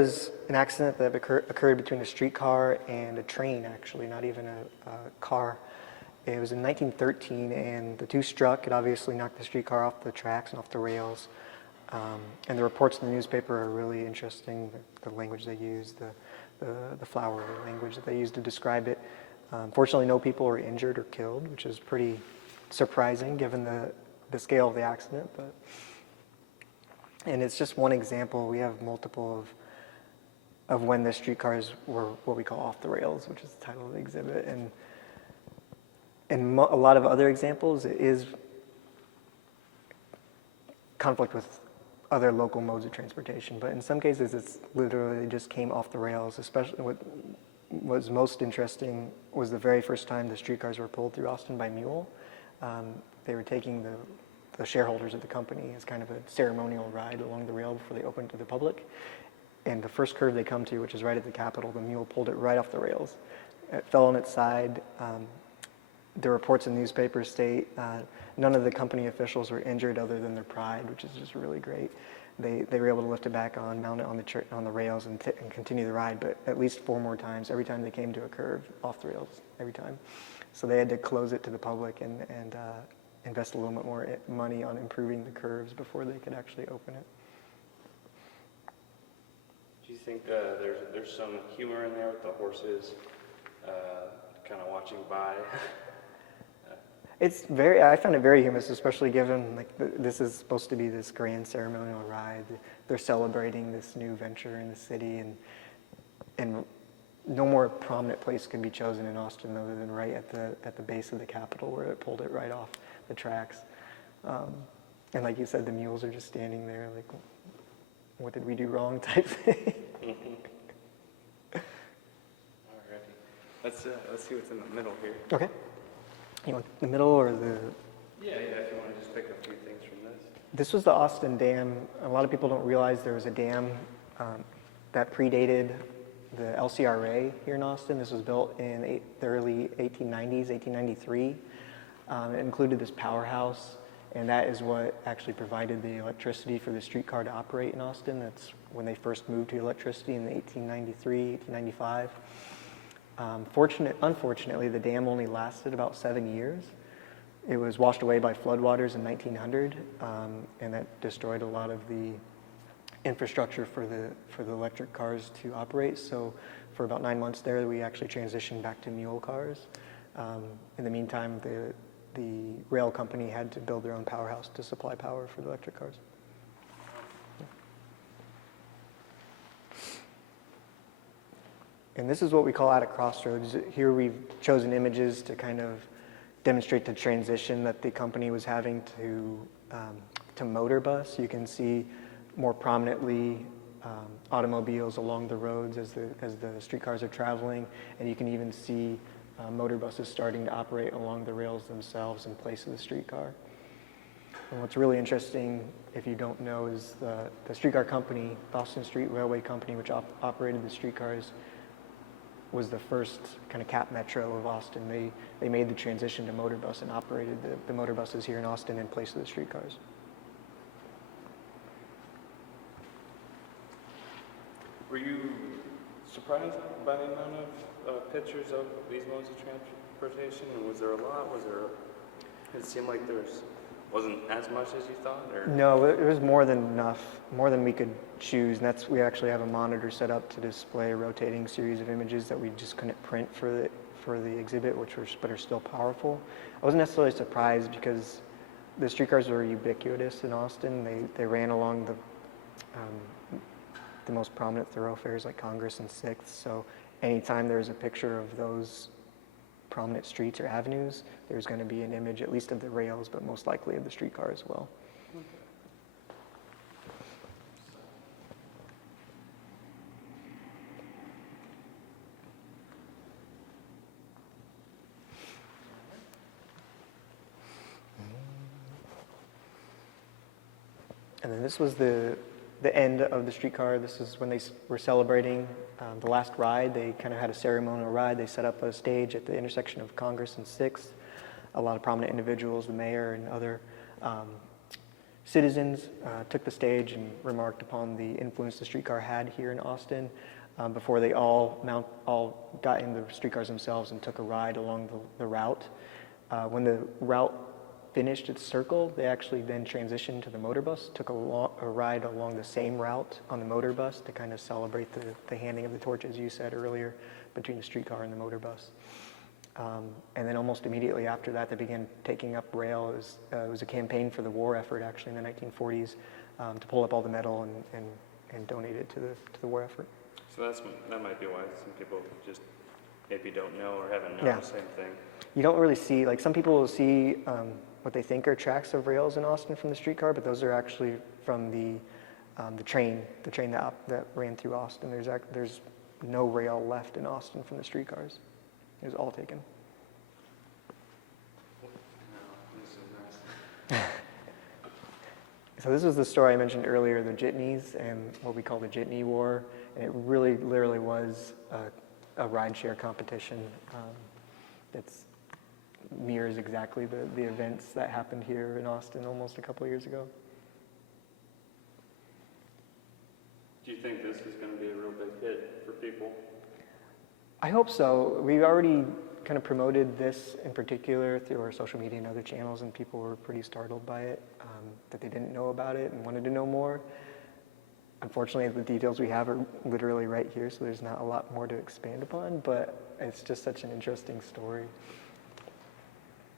was an accident that occurred between a streetcar and a train, actually, not even a car. It was in 1913, and the two struck. It obviously knocked the streetcar off the tracks and off the rails. And the reports in the newspaper are really interesting. The language they use, the flowery language that they use to describe it. Fortunately, no people were injured or killed, which is pretty surprising given the scale of the accident. And it's just one example. We have multiple of when the streetcars were what we call off the rails, which is the title of the exhibit. And a lot of other examples, it is conflict with other local modes of transportation. But in some cases, it's literally just came off the rails. Especially what was most interesting was the very first time the streetcars were pulled through Austin by mule. They were taking the shareholders of the company as kind of a ceremonial ride along the rail before they opened to the public. And the first curve they come to, which is right at the Capitol, the mule pulled it right off the rails. It fell on its side. The reports in newspapers state none of the company officials were injured other than their pride, which is just really great. They were able to lift it back on, mount it on the rails, and continue the ride, but at least 4 more times, every time they came to a curve, off the rails, every time. So they had to close it to the public and invest a little bit more money on improving the curves before they could actually open it. Do you think there's some humor in there with the horses kind of watching by? I found it very humorous, especially given this is supposed to be this grand ceremonial ride. They're celebrating this new venture in the city, and no more prominent place could be chosen in Austin other than right at the base of the Capitol where it pulled it right off the tracks. And like you said, the mules are just standing there like, what did we do wrong type thing. Alrighty. Let's see what's in the middle here. Okay. You want the middle or the... Yeah, if you want to just pick a few things from this. This was the Austin Dam. A lot of people don't realize there was a dam that predated the LCRA here in Austin. This was built in the early 1890s, 1893. It included this powerhouse, and that is what actually provided the electricity for the streetcar to operate in Austin. That's when they first moved to electricity in 1893, 1895. Unfortunately, the dam only lasted about 7 years. It was washed away by floodwaters in 1900, and that destroyed a lot of the infrastructure for the electric cars to operate. So for about 9 months there, we actually transitioned back to mule cars. In the meantime, the rail company had to build their own powerhouse to supply power for the electric cars. And this is what we call at a crossroads. Here we've chosen images to kind of demonstrate the transition that the company was having to motor bus. You can see more prominently automobiles along the roads as the streetcars are traveling, and you can even see motor buses starting to operate along the rails themselves in place of the streetcar. And what's really interesting, if you don't know, is the streetcar company, Boston Street Railway Company, which operated the streetcars, was the first kind of cap metro of Austin. They made the transition to motor bus and operated the motor buses here in Austin in place of the streetcars. Were you surprised by the amount of pictures of these modes of transportation? And was there a lot? It seemed like wasn't as much as you thought? Or? No, it was more than enough, more than we could choose. And we actually have a monitor set up to display a rotating series of images that we just couldn't print for the exhibit, but are still powerful. I wasn't necessarily surprised because the streetcars were ubiquitous in Austin. They ran along the most prominent thoroughfares like Congress and 6th. So anytime there's a picture of those prominent streets or avenues, there's going to be an image at least of the rails, but most likely of the streetcar as well. Okay. And then this was the end of the streetcar. This is when they were celebrating the last ride. They kind of had a ceremonial ride. They set up a stage at the intersection of Congress and 6th. A lot of prominent individuals, the mayor and other citizens took the stage and remarked upon the influence the streetcar had here in Austin before they all got in the streetcars themselves and took a ride along the route. When the route finished its circle, they actually then transitioned to the motor bus, took a ride along the same route on the motor bus to kind of celebrate the handing of the torch, as you said earlier, between the streetcar and the motor bus. And then almost immediately after that, they began taking up rail. It was a campaign for the war effort, actually, in the 1940s, to pull up all the metal and donate it to the war effort. So that might be why some people just maybe don't know or haven't known the same thing. You don't really see, like some people will see what they think are tracks of rails in Austin from the streetcar, but those are actually from the train that ran through Austin. There's no rail left in Austin from the streetcars. It was all taken. So this was the story I mentioned earlier, the jitneys and what we call the Jitney War. And it really literally was a rideshare competition. It mirrors exactly the events that happened here in Austin almost a couple of years ago. Do you think this is going to be a real big hit for people? I hope so. We've already kind of promoted this in particular through our social media and other channels, and people were pretty startled by it, that they didn't know about it and wanted to know more. Unfortunately, the details we have are literally right here, so there's not a lot more to expand upon, but it's just such an interesting story.